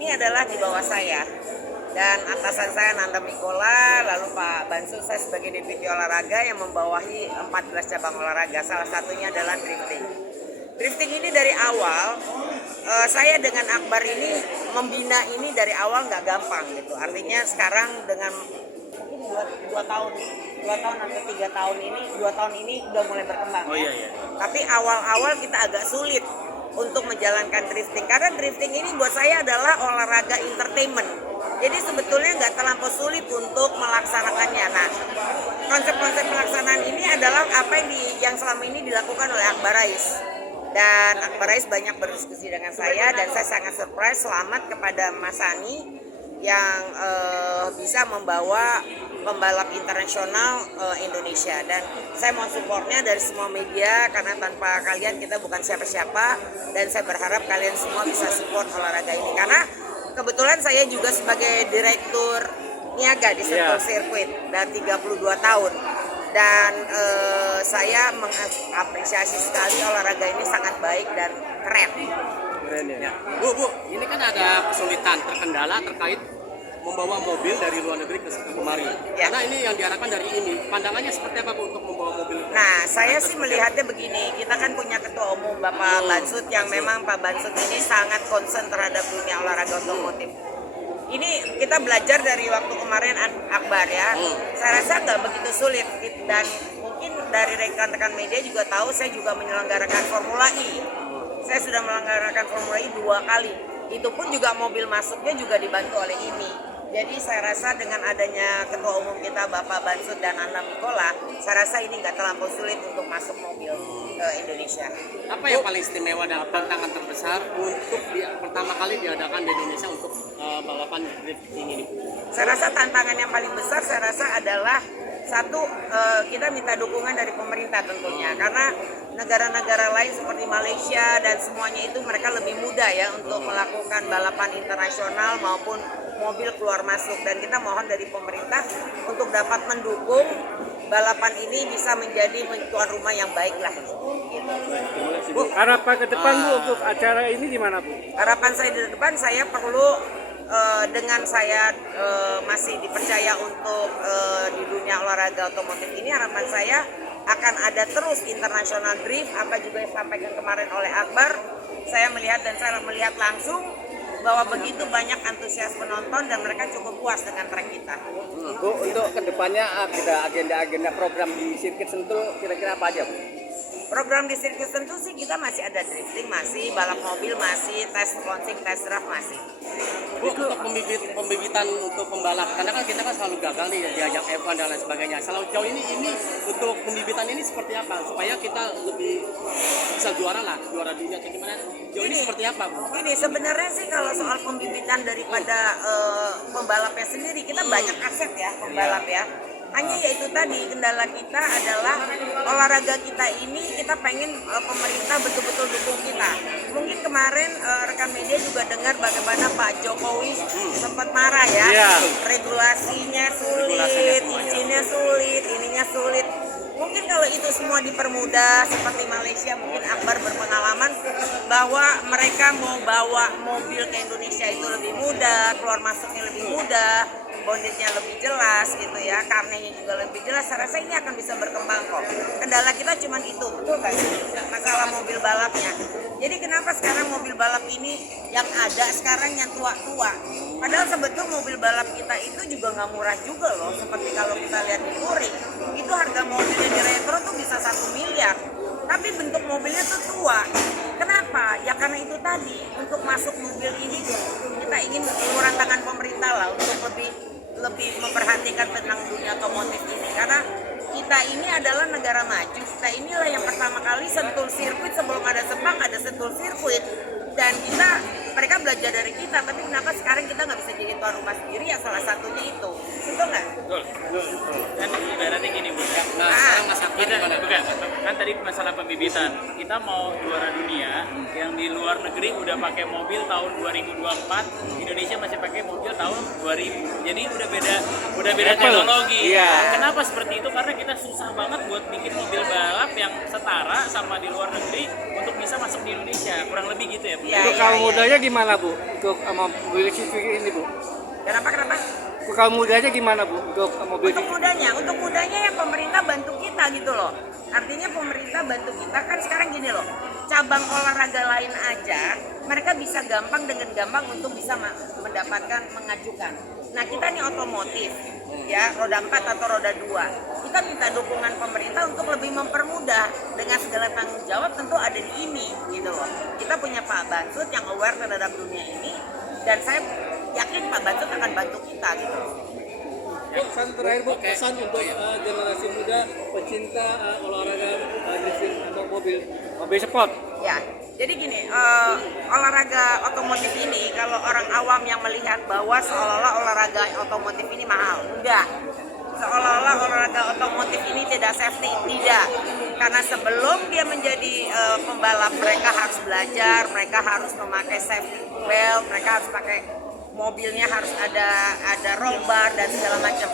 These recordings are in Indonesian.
ini adalah di bawah saya. Dan atasan saya Nanda Mikola, lalu Pak Bansu, saya sebagai Deputi Olahraga yang membawahi 14 cabang olahraga. Salah satunya adalah drifting. Drifting ini dari awal, saya dengan Akbar ini membina ini dari awal nggak gampang gitu. Artinya sekarang dengan mungkin 2 tahun atau 3 tahun ini, 2 tahun ini udah mulai berkembang. Iya. Tapi awal-awal kita agak sulit untuk menjalankan drifting. Karena drifting ini buat saya adalah olahraga entertainment. Jadi sebetulnya nggak terlampau sulit untuk melaksanakannya. Nah, konsep-konsep pelaksanaan ini adalah apa yang selama ini dilakukan oleh Akbar Rais. Dan Akbar Rais banyak berdiskusi dengan saya dan saya sangat surprise, selamat kepada Mas Ani yang bisa membawa pembalap internasional Indonesia. Dan saya mau supportnya dari semua media karena tanpa kalian kita bukan siapa-siapa, dan saya berharap kalian semua bisa support olahraga ini karena kebetulan saya juga sebagai direktur niaga di Sentul Sirkuit dan 32 tahun. Dan saya mengapresiasi sekali olahraga ini sangat baik dan keren. Ya. Bu, ini kan ada kesulitan terkendala terkait membawa mobil dari luar negeri ke kemari. Ya. Karena ini yang diharapkan dari ini. Pandangannya seperti apa Bu untuk membawa mobil? Nah, saya sih melihatnya begini. Kita kan punya ketua umum Bapak Bansud yang memang Pak Bansud ini sangat concern terhadap dunia olahraga otomotif. Ini kita belajar dari waktu kemarin Akbar ya. Saya rasa nggak begitu sulit dan mungkin dari rekan-rekan media juga tahu saya juga menyelenggarakan Formula E. Saya sudah menyelenggarakan Formula E 2 kali. Itu pun juga mobil masuknya juga dibantu oleh ini. Jadi saya rasa dengan adanya ketua umum kita Bapak Bansud dan Nanda Mikola, saya rasa ini nggak terlampau sulit untuk masuk mobil ke Indonesia. Apa yang paling istimewa dan tantangan terbesar untuk pertama kali diadakan di Indonesia untuk balapan drifting ini? Saya rasa tantangan yang paling besar saya rasa adalah satu, kita minta dukungan dari pemerintah tentunya, karena negara-negara lain seperti Malaysia dan semuanya itu mereka lebih mudah ya untuk melakukan balapan internasional maupun mobil keluar masuk, dan kita mohon dari pemerintah untuk dapat mendukung balapan ini bisa menjadi tuan rumah yang baik lah gitu. Bu, harapan ke depan Bu untuk acara ini gimana Bu? Harapan saya di depan, saya perlu dengan saya masih dipercaya untuk di dunia olahraga otomotif ini, harapan saya akan ada terus internasional drift, apa juga yang disampaikan kemarin oleh Akbar. Saya melihat dan saya melihat langsung bahwa begitu banyak antusias penonton dan mereka cukup puas dengan trek kita. Bu, untuk kedepannya ada agenda-agenda program di sirkuit Sentul kira-kira apa aja Bu? Program di sirkuit Sentul sih kita masih ada drifting, masih balap mobil, masih tes launching, tes draft masih. Bu, untuk pembibitan untuk pembalap, karena kan kita kan selalu gagal nih diajak F1 dan lain sebagainya. Sejauh ini untuk pembibitan ini seperti apa supaya kita lebih bisa juara dunia atau gimana? Sejauh ini seperti apa Bu? Ini sebenarnya sih kalau soal pembibitan daripada pembalapnya sendiri, kita banyak aset ya pembalap ya. Hanya yaitu tadi kendala kita adalah olahraga kita ini kita pengen pemerintah betul-betul dukung kita. Mungkin kemarin rekan media juga dengar bagaimana Pak Jokowi sempat marah ya. Regulasinya sulit, izinnya sulit, ininya sulit. Mungkin kalau itu semua dipermudah seperti Malaysia, mungkin Akbar berpengalaman bahwa mereka mau bawa mobil ke Indonesia itu lebih mudah, keluar masuknya lebih mudah, bondednya lebih jelas gitu ya, karnenya juga lebih jelas. Saya rasa ini akan bisa berkembang kok. Kendala kita cuma itu, betul kan? Masalah mobil balapnya. Jadi kenapa sekarang mobil balap ini yang ada sekarang yang tua-tua? Padahal sebetulnya mobil balap kita itu juga nggak murah juga loh. Seperti kalau kita lihat di Touring, itu harga mobilnya di retro tuh bisa 1 miliar. Tapi bentuk mobilnya tuh tua. Kenapa? Ya karena itu tadi, untuk masuk mobil ini kita ingin uluran tangan pemerintah lah untuk lebih memperhatikan tentang dunia otomotif ini. Karena kita ini adalah negara maju. Kita inilah yang pertama kali Sentul Sirkuit, sebelum ada Sepang ada Sentul Sirkuit. Dan mereka belajar dari kita, tapi kenapa sekarang kita nggak bisa jadi tuan rumah sendiri? Ya salah satunya itu, betul nggak? Betul. Kan ibaratnya gini Bu. Nah, sekarang Mas Akbar Kita, gimana? bukan, kan tadi masalah pembibitan. Kita mau juara dunia yang di luar negeri udah pakai mobil tahun 2024, Indonesia masih pakai mobil tahun 2000. Jadi udah beda teknologi. Iya. Kenapa seperti itu? Karena kita susah banget buat bikin mobil balap yang setara sama di luar negeri untuk bisa bisa masuk di Indonesia, kurang lebih gitu ya Bu. Iya, Untuk kaum mudanya gimana Bu? Untuk mobil CVT ini Bu? Kenapa? Untuk kaum mudanya gimana Bu? Untuk mobil Untuk mudanya ya pemerintah bantu kita gitu loh. Artinya pemerintah bantu kita kan sekarang gini loh. Cabang olahraga lain aja mereka bisa dengan gampang untuk bisa mendapatkan mengajukan. Nah kita nih otomotif ya roda 4 atau roda 2. Kita minta dukungan pemerintah untuk lebih mempermudah dengan segala tanggung jawab tentu ada di ini gitu loh. Kita punya Pak Bansud yang aware terhadap dunia ini dan saya yakin Pak Bansud akan bantu kita gitu. pesan terakhir Bu, pesan untuk generasi muda pecinta olahraga listrik atau mobil sport. Ya, jadi gini, olahraga otomotif ini kalau orang awam yang melihat bahwa seolah-olah olahraga otomotif ini mahal, enggak. Seolah-olah olahraga otomotif ini tidak safety, tidak. Karena sebelum dia menjadi pembalap, mereka harus belajar, mereka harus memakai safety belt, mereka harus pakai mobilnya harus ada roll bar dan segala macam.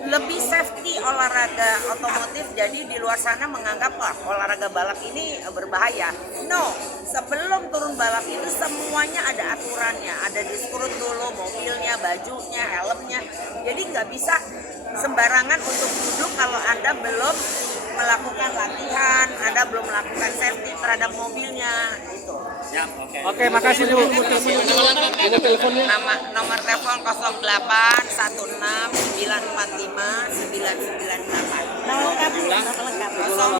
Lebih safety olahraga otomotif, jadi di luar sana menganggap wah olahraga balap ini berbahaya. No, sebelum turun balap itu semuanya ada aturannya, ada diskrut dulu mobilnya, bajunya, helmnya. Jadi nggak bisa sembarangan untuk duduk kalau Anda belum melakukan latihan, Anda belum melakukan safety terhadap mobilnya itu. Ya, oke. Oke, makasih Bu. Ini teleponnya. Nomor telepon 0816 945 998. Lengkap.